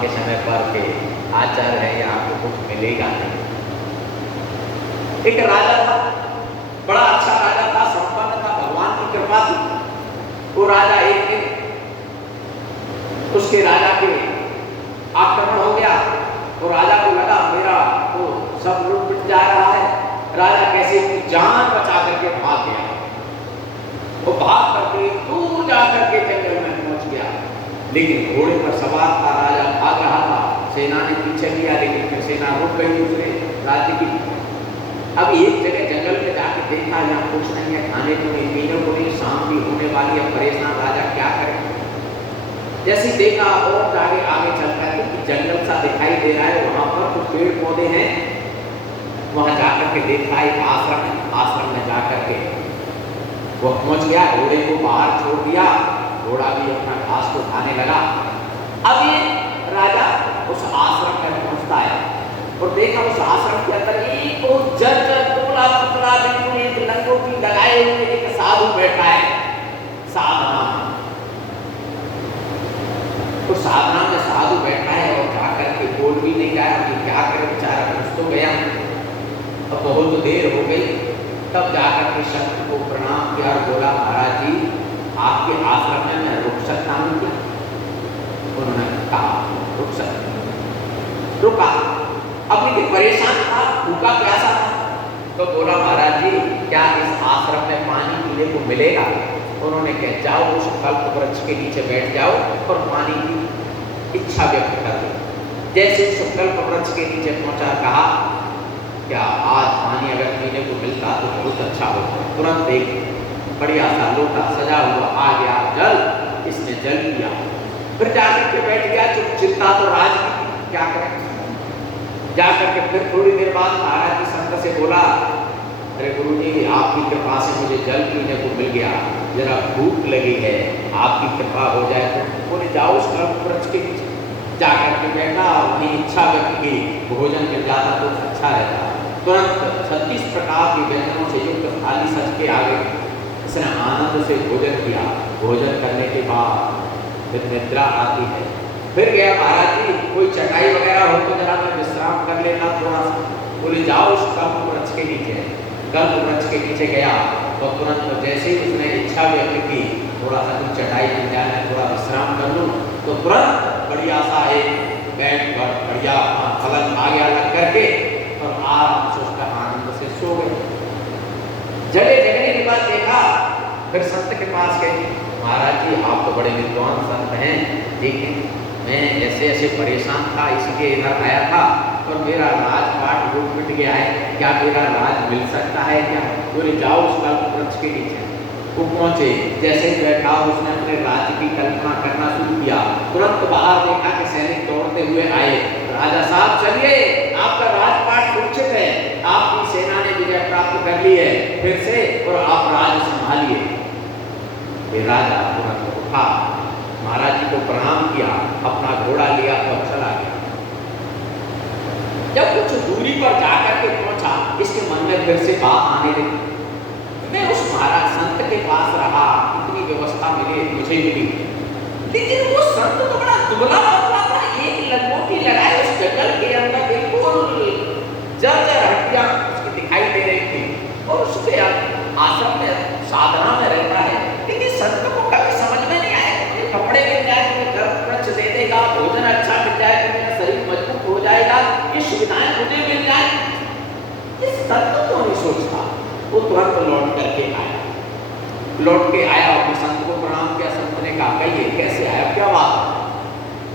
के समय पर के आचार्य है या आपको कुछ मिलेगा नहीं। एक राजा था, बड़ा अच्छा राजा था, संपन्न था, भगवान की कृपा थी। वो राजा एक दिन उसके राजा के आक्रमण हो गया और राजा को लगा मेरा तो सब लूट पिट जा रहा है। राजा कैसे जान बचा करके भाग गया। वो भाग करके दूर जाकर के जंगल में पहुंच गया, लेकिन घोड़े पर सवार था, राजा भाग रहा था, सेना ने पीछे लिया, लेकिन फिर सेना रुक गई दूसरे राज्य की। अब एक जगह जंगल में जाके देखा यहाँ कुछ नहीं है, खाने को नहीं, पीने को नहीं, शाम भी होने वाली है, परेशान राजा क्या करे। जैसे देखा और आगे आगे चलता है कि जंगल सा दिखाई दे रहा है, वहां पर कुछ पेड़ पौधे हैं। वहां जाकर के देखा एक आश्रम है, आश्रम में जाकर के वो पहुंच गया, घोड़े को बाहर छोड़ दिया, घोड़ा भी अपना घास को खाने लगा। अब ये राजा उस आश्रम में पहुंचता है और देखा उस आश्रम के अंदर एक जर्जर टुकड़ा टुकड़ा बिल्कुल एक लंगोटी लगाए हुए एक साधु बैठा है, साधना। तो साधना में साधु बैठा है और जाकर के बोल भी नहीं रहा है कि क्या करे बेचारा, कुछ तो गया। अब बहुत देर हो गई, तब जाकर के संत को प्रणाम किया और बोला महाराज जी आपके आश्रम में मैं रुक सकता हूँ क्या? उन्होंने कहा रुक सकते। रुका, अपनी परेशान था, भूखा प्यासा था, तो बोला महाराज जी क्या इस आश्रम में पानी पीने को मिलेगा? उन्होंने कहा जाओ उस कल्प वृक्ष के नीचे बैठ जाओ और पानी की इच्छा व्यक्त कर दो। जैसे उस कल्प वृक्ष के नीचे पहुंचा, कहा क्या आज पानी अगर पीने को मिलता तो बहुत अच्छा होता। तुरंत देख बढ़िया सा लोटा सजा हुआ आ गया जल, इसने जल पिया, फिर जाकर के बैठ गया। चुप चिंता तो राज की, क्या करें। जाकर के फिर थोड़ी देर बाद महाराज जी संत से बोला अरे गुरु जी आपकी कृपा से मुझे जल पीने को मिल गया, जरा भूख लगी है, आपकी कृपा हो जाए तो। बोले जाओ उस कल्प वृक्ष के नीचे जाकर के बैठा, अपनी इच्छा व्यक्त की, भोजन मिल जाता तो अच्छा रहता। तुरंत 36 प्रकार के व्यंजनों से युक्त थाली सज के आ गई। इसने आनंद से भोजन किया। भोजन करने के बाद फिर निद्रा आती है। फिर गया महाराज जी कोई चटाई वगैरह हो तो जरा मैं विश्राम कर लेना थोड़ा सा। बोले जाओ उस कल्प वृक्ष के नीचे। कल्प वृक्ष के नीचे गया तो तुरंत जैसे ही उसने इच्छा व्यक्त की थोड़ा सा कुछ चटाई मिल जाए, थोड़ा विश्राम कर लूँ, तो तुरंत बढ़िया सा एक बैठ पर बढ़िया पलंग आ गया लग करके और आराम से उसका आनंद से सो गए। जगने के बाद देखा, फिर संत के पास गए, महाराज जी आप तो बड़े विद्वान संत हैं, लेकिन मैं ऐसे ऐसे परेशान था इसलिए इधर आया था और मेरा राजपाट लूट मिट गया है, क्या मेरा राज मिल सकता है क्या? बोले जाओ उस कल्प वृक्ष के नीचे। वो पहुंचे, जैसे ही बैठा उसने अपने राज्य की कल्पना करना शुरू किया। तुरंत बाहर देखा कि सैनिक दौड़ते हुए आए, राजा साहब चलिए आपका राजपाट सुरक्षित है, आपकी सेना ने विजय प्राप्त कर ली है फिर से और आप राज्य संभालिए। फिर राजा तुरंत उठा, महाराज जी को प्रणाम किया, अपना घोड़ा लिया और चला गया। जब कुछ दूरी पर जाकर के पहुंचा, इसके मन में फिर से बात आने लगी, मैं उस महाराज संत के पास रहा, इतनी व्यवस्था मुझे मिली, लेकिन वो संत तो बड़ा दुबला पतला था, एक लंगोटी लगाए उस जंगल के अंदर बिल्कुल जर्जर हड्डियां उसकी दिखाई दे रही थी और उसके आश्रम में साधना में रहता है। लेकिन संत को कभी समझ में नहीं आया कि कपड़े मिल जाए तो गर्म वृक्ष दे देगा, भोजन अच्छा मिल जाए तो मेरा शरीर मजबूत हो जाएगा, ये सुविधाएं मुझे मिल जाए, ये संत तो नहीं सोचता। वो तुरंत लौट करके आया, लौट के आया, अपने संत को प्रणाम किया। संत ने कहा कहिए कैसे आया, क्या बात?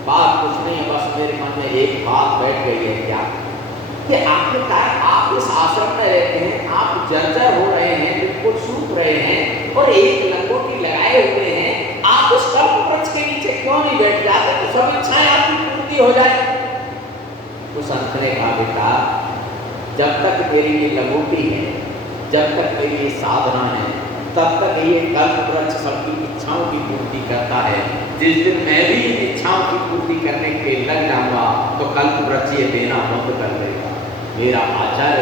बात कुछ नहीं है, बस मेरे मन में एक बात बैठ गई है। क्या? कि आखिरकार आप इस आश्रम में रहते हैं, आप जर्जर हो रहे हैं, बिल्कुल सूख रहे हैं और एक लंगोटी लगाए हुए हैं, आप उस कल्प वृक्ष के नीचे क्यों नहीं बैठ जाते तो सब इच्छाएं आपकी पूर्ति हो जाए। तो संत ने कहा बेटा जब तक मेरी ये लंगोटी है, जब तक मेरी ये साधना है, तब तक ये कल्प वृक्ष सबकी इच्छाओं की पूर्ति करता है। जिस दिन मैं भी इन इच्छाओं की पूर्ति करने के लग जाऊंगा तो कल्प वृक्ष ये देना बंद कर देगा, मेरा आचार्य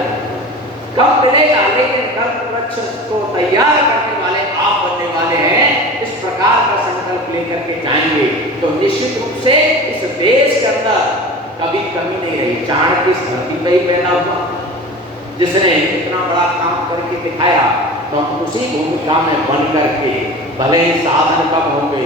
कब मिलेगा। लेकिन कल्प वृक्ष को तैयार करने वाले आप बनने वाले हैं। इस प्रकार का संकल्प लेकर के जाएंगे तो निश्चित रूप से इस देश के अंदर कमी नहीं रही। चाणक्य इस धरती पे ही पैदा हुआ, जिसने इतना बड़ा काम करके दिखाया, तो हम उसी भूमिका में बन करके भले ही साधन कम होंगे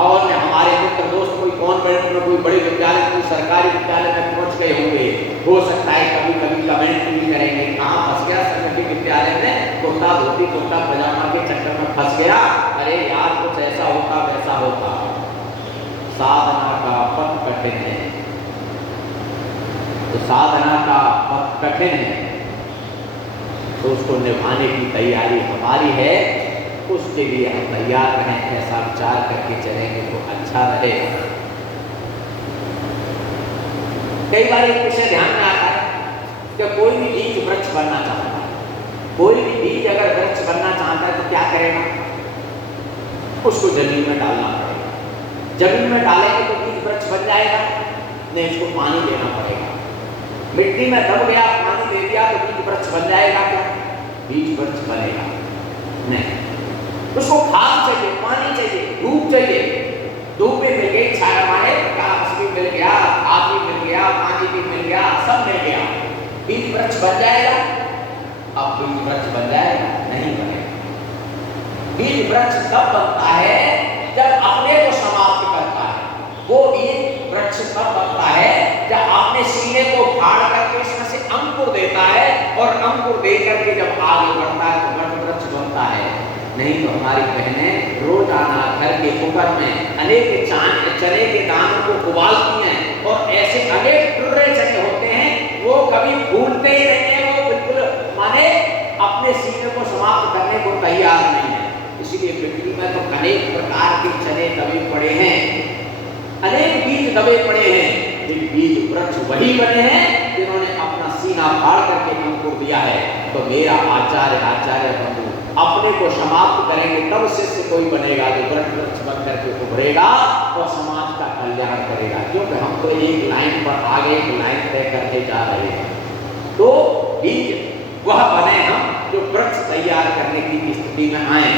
और हमारे मित्र दोस्त कोई कॉन्वेंट में, कोई बड़े विद्यालय, कोई सरकारी विद्यालय में पहुंच गए होंगे, हो सकता है कभी कभी कमेंट भी करेंगे, कहाँ फंस गया संगठित विद्यालय में, कुर्ता धोती कुर्ता पजामा के चक्कर में फंस गया, अरे यार कुछ ऐसा होता वैसा होता। साधना का पथ कठिन है, तो साधना का पथ कठिन है, तो उसको निभाने की तैयारी हमारी है, उसके लिए हम तैयार रहें, ऐसा विचार करके चलेंगे तो अच्छा रहेगा। कई बार एक विषय ध्यान में आता है कि कोई भी बीज वृक्ष बनना चाहता है, कोई भी बीज अगर वृक्ष बनना चाहता है तो क्या करेगा, उसको जमीन में डालना पड़ेगा। जमीन में डालेंगे तो बीज वृक्ष बन जाएगा, नहीं उसको पानी देना पड़ेगा। मिट्टी में दब गया, पानी दे दिया तो बीज वृक्ष बन जाएगा क्या? बीज वृक्ष बनेगा नहीं। उसको खाद चाहिए, पानी चाहिए, धूप चाहिए, धूप भी मिल गई, छाया मारे, प्रकाश भी मिल गया, खाद भी मिल गया, पानी भी मिल गया, सब मिल गया, बीज वृक्ष बन जाएगा? अब बीज वृक्ष बन जाएगा? नहीं बनेगा। बीज वृक्ष तब बनता है जब अपने को समाप्त करता है। वो बीज वृक्ष तब बनता है जब अपने सीने को फाड़ करके इसमें से अंकुर देता है, और अंकुर दे करके जब आगे बढ़ता है तो वृक्ष बनता है। नहीं तो हमारी बहनें रोजाना घर के कुकर में अनेक चने के दानों को उबालती हैं, और ऐसे अनेक टुर्रे चने होते हैं, वो कभी फूलते ही नहीं है, वो बिल्कुल माने अपने सीने को समाप्त करने को तैयार नहीं है। इसीलिए मिट्टी में तो अनेक प्रकार के चने दबे पड़े हैं, अनेक बीज दबे पड़े हैं, लेकिन बीज वृक्ष वही बने हैं जिन्होंने अपना सीना फाड़ करके अंकुर दिया है। तो मेरा आचार्य बंधु अपने को समाप्त करेंगे तब शिष्य कोई बनेगा जो वृक्ष बन करके उभरेगा और समाज का कल्याण करेगा। क्योंकि हम तो एक लाइन पर आगे एक लाइन तय करके जा रहे हैं, तो बीज वह बने हम जो वृक्ष तैयार करने की स्थिति में आए,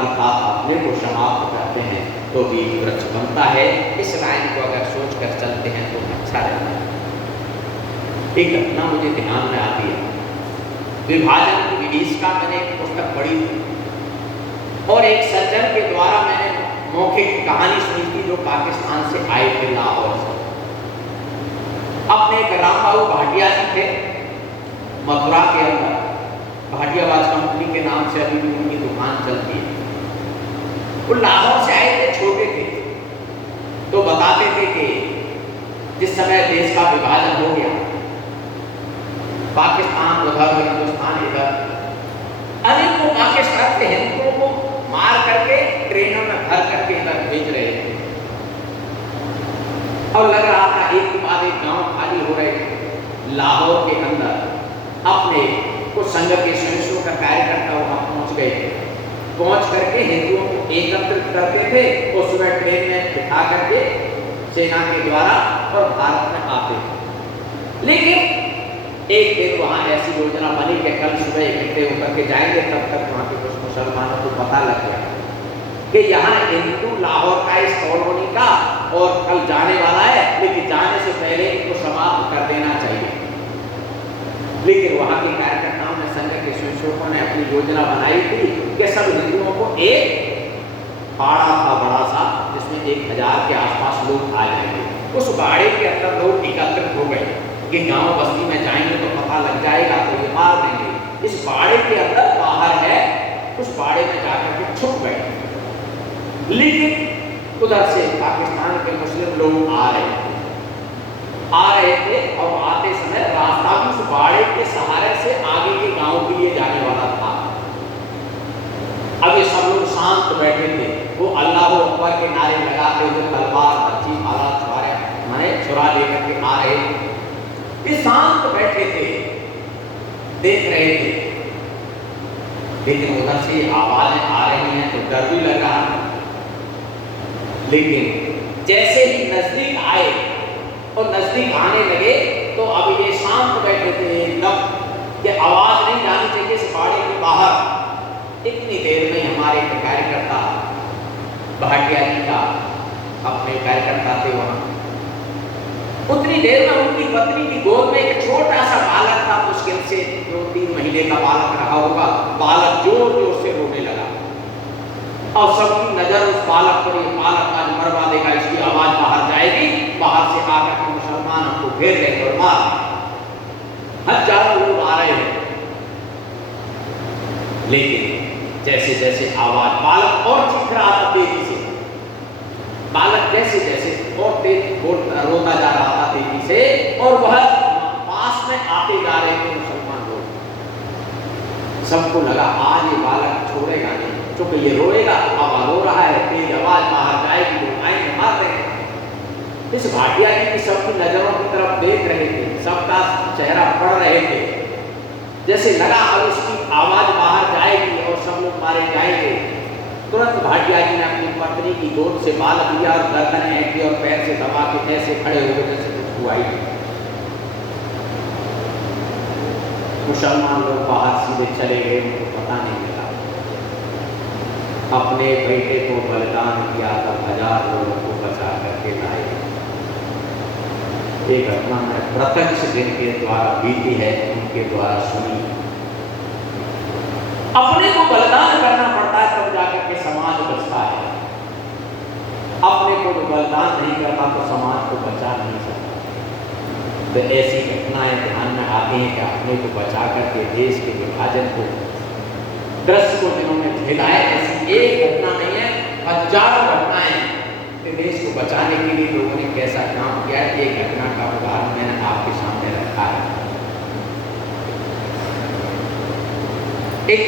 अर्थात अपने को समाप्त करते हैं तो बीज वृक्ष बनता है। इस लाइन को अगर सोच कर चलते हैं तो अच्छा रहता है। एक घटना मुझे ध्यान में आती है, विभाजन की विधि का मैंने एक पुस्तक पढ़ी थी और एक सज्जन के द्वारा मैंने मौखिक कहानी सुनी थी जो पाकिस्तान से आए थे, लाहौर से। अपने एक राम बाबू भाटिया जी थे, मथुरा के अंदर भाटियाबाज कंपनी के नाम से अभी भी उनकी दुकान चलती है। वो लाहौर से आए थे, छोटे थे, तो बताते थे कि जिस समय देश का विभाजन हो गया, पाकिस्तान उधर, हिंदुस्तान इधर, अनेकों पाकिस्तान के हिंदुओं को मार करके ट्रेनों में भर करके इधर भेज रहे थे, और लग रहा था एक के बाद एक गांव खाली हो रहे थे। लाहौर के अंदर अपने कुछ संघ के सदस्यों का कार्यकर्ता वहां पहुंच गए थे, पहुंच करके हिंदुओं को एकत्रित करते थे और सुबह ट्रेन में बिठा करके सेना के द्वारा और भारत में आते थे। लेकिन एक दिन वहाँ ऐसी योजना बनी कि कल सुबह इकट्ठे होकर के जाएंगे, तब तक वहाँ के कुछ मुसलमानों को पता लग गया कि यहाँ हिंदू लाहौर का इस कॉलोनी का और कल जाने वाला है, लेकिन जाने से पहले इनको समाप्त कर देना चाहिए। लेकिन वहाँ के कार्यकर्ताओं ने, संघ के स्वयंसेवकों ने अपनी योजना बनाई थी कि सब हिंदुओं को एक बाड़ा था बड़ा सा, जिसमें 1000 के आसपास लोग आ जाएंगे। उस बाड़े के अंदर लोग एकत्रित हो गए कि गांव बस्ती में जाएंगे तो पता लग जाएगा तो ये मार देंगे। इस बाड़े के अंदर बाहर है, उस बाड़े में जाकर के छुप गए। लेकिन उधर से पाकिस्तान के मुस्लिम लोग आ रहे थे और आते समय रास्ता भी उस बाड़े के सहारे से आगे के गांव के लिए जाने वाला था। अब ये सब लोग शांत बैठे थे, वो अल्लाह अकबर के नारे लगाते हुए तलवार बच्ची भाला छुआरे माने छुरा लेकर के आ रहे थे। ये शांत बैठे थे, देख रहे थे, लेकिन उधर से आवाजें आ रही हैं तो डर भी लग रहा है। लेकिन जैसे ही नजदीक आए और नजदीक आने लगे तो अब ये शांत बैठे थे एकदम, कि आवाज नहीं जानी चाहिए इस बाड़े के बाहर। इतनी देर में हमारे कार्यकर्ता भाटिया जी का अपने कार्यकर्ता थे वहां, उतनी देर में पत्नी की गोद में एक छोटा सा बालक था, मुश्किल से 2-3 महीने का बालक रहा होगा। बालक जोर जोर से रोने लगा और सबकी नजर उस बालक पर, ये बालक आज मरवा देगा, इसकी आवाज बाहर जाएगी, बाहर से आकर के मुसलमान हमको घेर लेंगे और मार। हजारों लोग आ रहे हैं, लेकिन जैसे जैसे आवाज, बालक और चीख रहा था तेजी से, बालक जैसे जैसे और तेज रोता जा रहा था तेजी से, और वह पास में आते जा रहे थे मुसलमान लोग। सबको लगा आज ये बालक छोड़ेगा नहीं, क्योंकि ये रोएगा, आवाज हो रहा है, तेज आवाज बाहर जाएगी, लोग आएंगे मार देंगे। इस भाटिया जी की सबकी नजरों की तरफ देख रहे थे, सबका चेहरा पढ़ रहे थे, जैसे लगा अब इसकी आवाज बाहर जाएगी और सब लोग मारे जाएंगे। तुरंत भाटिया जी ने अपनी पत्नी की गोद से बालक लिया और गर्दन ऐंठी और पैर से दबा के जैसे खड़े हुए जैसे कुछ हुआ ही। मुसलमान लोग बाहर सीधे चले गए, उनको पता नहीं लगा। अपने बेटे को बलिदान किया, तब 1000 लोगों को बचा करके लाए। ये घटना मैं प्रत्यक्ष जिनके द्वारा बीती है, उनके द्वारा सुनी। अपने को बलिदान करना पड़ता है तब जाकर के समाज बचता है। अपने को तो बलिदान नहीं करता तो समाज को बचा नहीं सकता। तो ऐसी घटनाएं ध्यान में आती हैं कि अपने को बचा करके देश के विभाजन को, दृश्य को जिन्होंने झेला है, ऐसी एक घटना नहीं है, हजारों घटनाएं कि देश को बचाने के लिए लोगों ने कैसा काम किया है। एक घटना का उदाहरण मैंने आपके सामने रखा है। एक